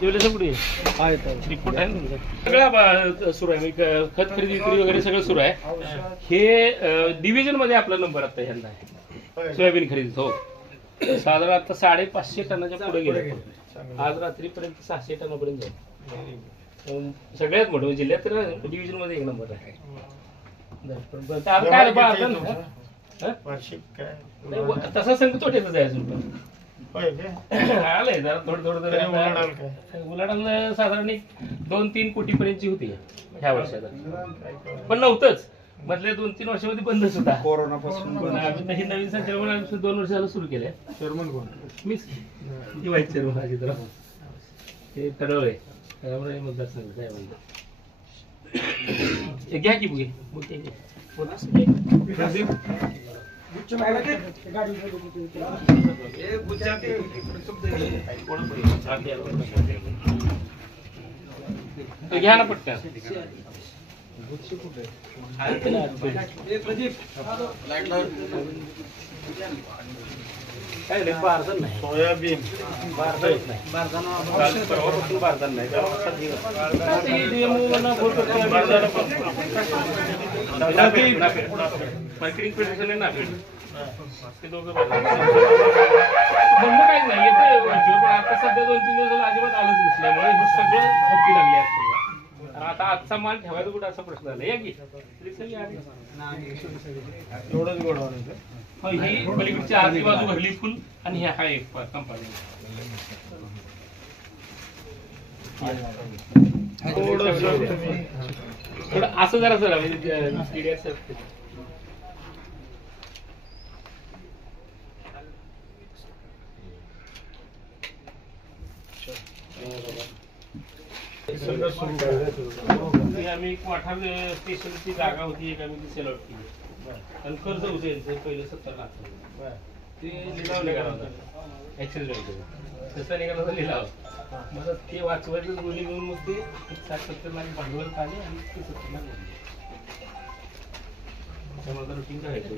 जेवल्याचं पुढे रिपोर्ट आहे ना सगळं सुरू आहे. खत खरेदी विक्री वगैरे सगळं सुरू आहे. हे डिव्हिजन मध्ये आपला नंबर आता ह्यांना आहे सोयाबीन खरेदीत. हो साधारण आता 550 टनाच्या पुढे गेले. आज रात्रीपर्यंत 600 टनापर्यंत जाईल. सगळ्यात मोठं जिल्ह्यात तर डिव्हिजन मध्ये एक नंबर आहे. तसा संघ तोट्याच आहे अजून आलंय जरा थोडं उलाढाल साधारण 2-3 कोटी पर्यंतची होती ह्या वर्षाला. पण नव्हतंच मधल्या 2-3 वर्षामध्ये बंदच होता कोरोनापासून. नवीन संचालक आम्ही 2 वर्ष झालं सुरू केलंय. चेअरमन कोण? मीच व्हाईस चेअरमन माझी तर ते ठरवलंय त्यामुळे मतदारसंघ काय म्हणतो घ्या की बुगे घ्या ना पटकन. काय नाही बारदान नाही सोयाबीन परवापासून बारदान नाही मार्केटिंग फेडरेशन आहे ना ते दोघं म्हणणं काहीच नाही येतं आता सध्या 2-3 दिवस अजिबात आलंच नसल्यामुळे हे सगळं हक्की लागले असतं. आता आजचा माल ठेवायचा कुठं असा प्रश्न आला या की एवढंच गोड ही पलीकडची आजची बाजू भरली फुल आणि हा एक कंपाऊंड थोडं असं जरा सर आम्ही वाठार स्टेशनची जागा होती एक आम्ही ती सेल आउट केली आणि कर्ज होते पहिले 70 लाख ते लिलाव निघाला होता ऍक्सिस बँकेचा तसा निघाला होता लिलाव. मग ते वाचवायचं बोली घेऊन मग ते 60-70 लाख भांडवल काढले आणि ते 70 लाख त्यामुळे रुटीन करायचं.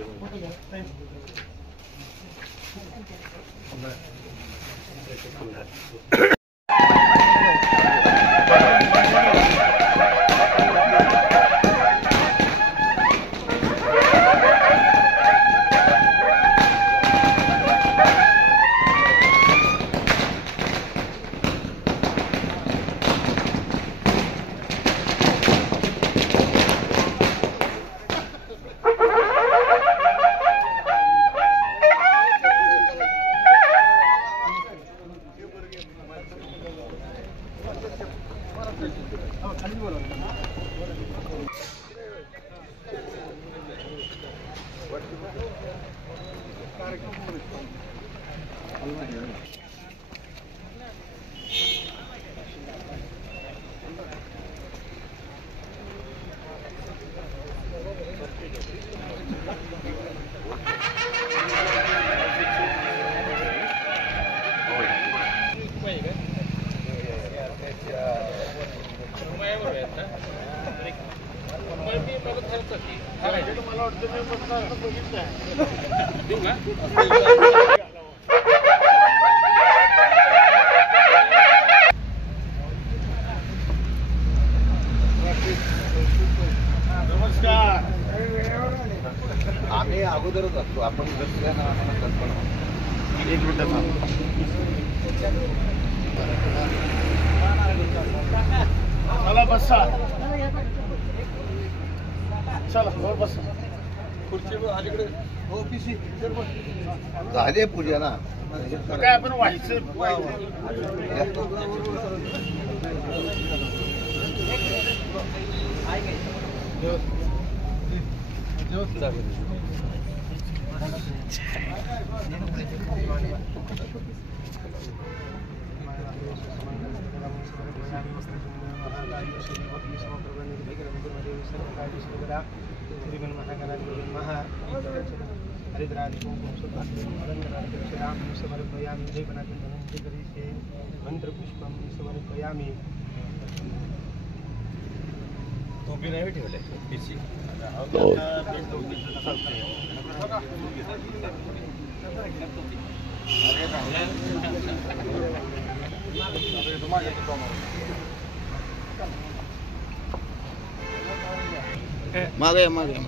आम्ही अगोदरच असतो आपण आम्हाला कल्पना एक मिनिट चला बसा चला बसा खुर्ची अलीकडे ओपीसी झाले पूजा ना काय आपण व्हायचं मंत्रपुष्पयामी टोपी नाही ठेवले पीसी मागे मागे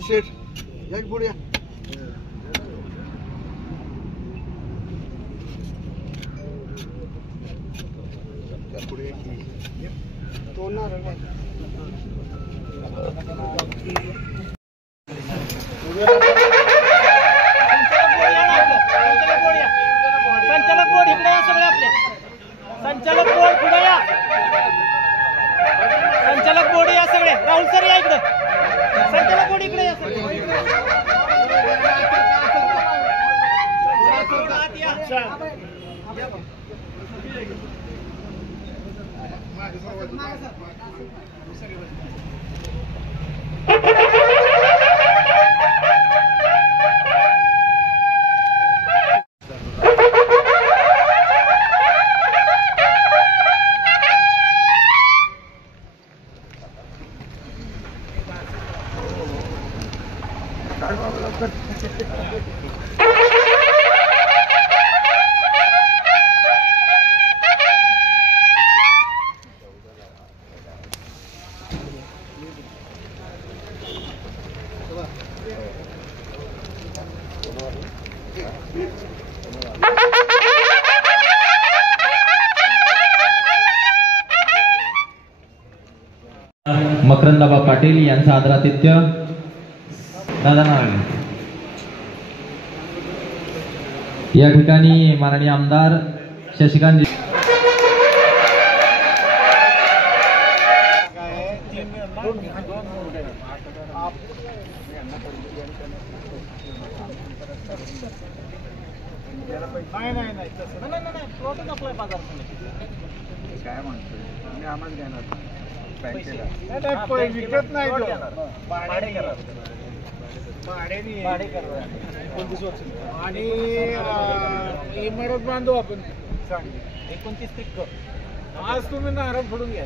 शेठ या पुढे संचालक बोर्ड इकडे या सगळे आपले संचालक बोर्ड पुढे या संचालक बोर्ड या सगळे राहुल सर या इकडे संचालक बोर्ड इकडे या सगळे मकरंदाबा पाटील यांचं आदरातिथ्य दादा नारळे या ठिकाणी माननीय आमदार शशिकांत काय म्हणतोय मी आम्हाला घेणार विकत नाही आणि इमारत बांधू आपण चांगली 29 ते आज तुम्ही नारळ फोडून घ्या.